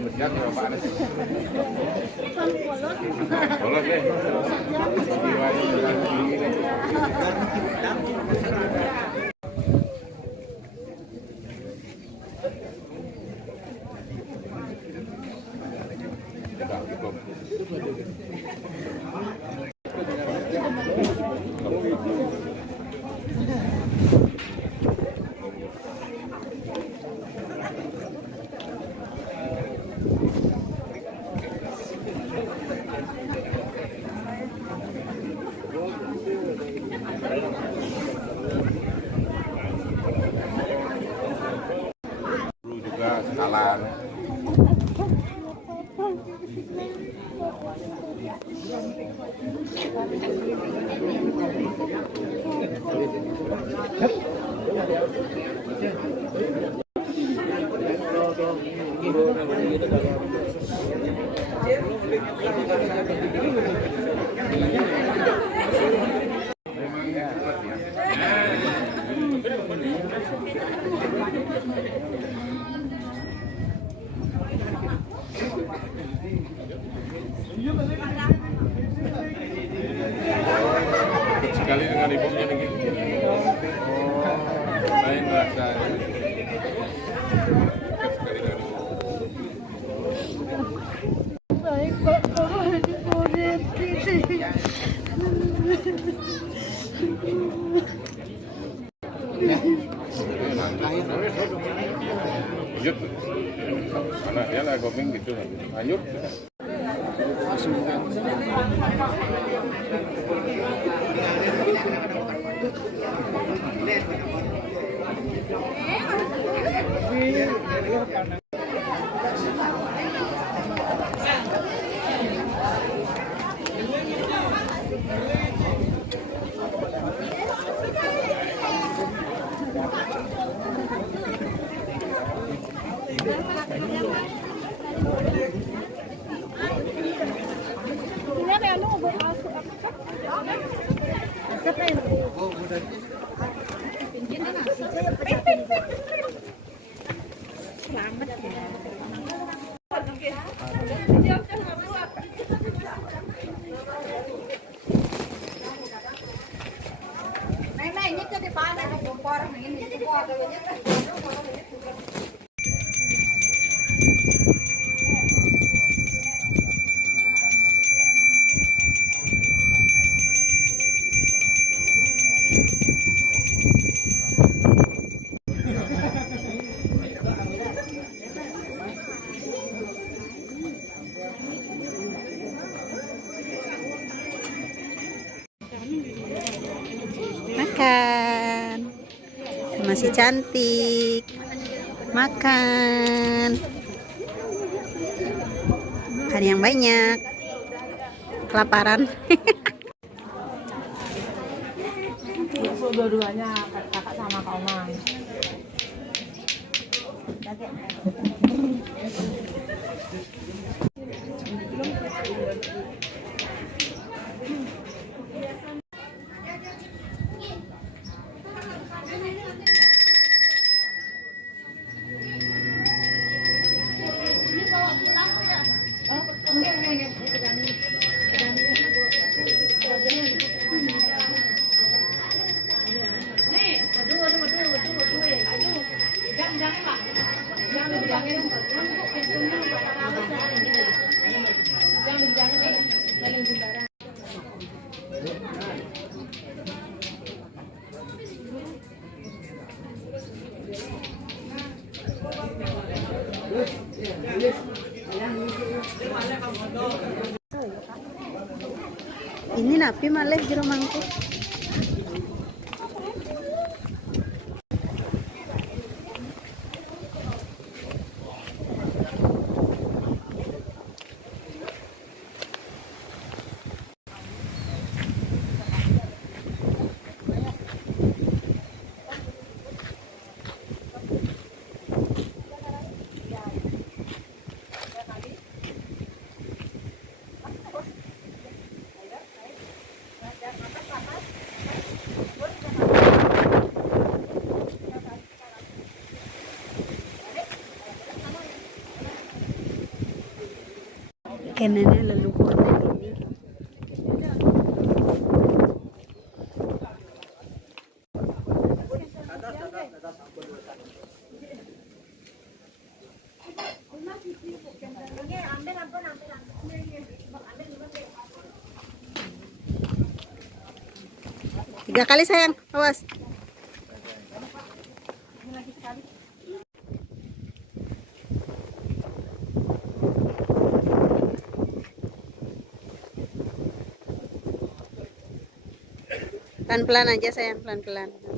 Siap ya Pak Anies. Bolos deh. Juga sekalan. Sekali dengan ibunya nih. Lain rasa. Baik Pak, kalau dipoliti sih. Lanjut. Mana dia lah goming gitu. Lanjut. Selamat ya. Này nhất cho cái ba này nó qua đó mình nhìn qua rồi nhất. Makan, masih cantik, makan yang banyak, kelaparan. Dua-duanya kakak sama Kak Omang. Ini napi malih jero mangkuk. Makanannya leluhur dari ini. Tiga kali sayang, awas. Pelan-pelan aja sayang, pelan-pelan.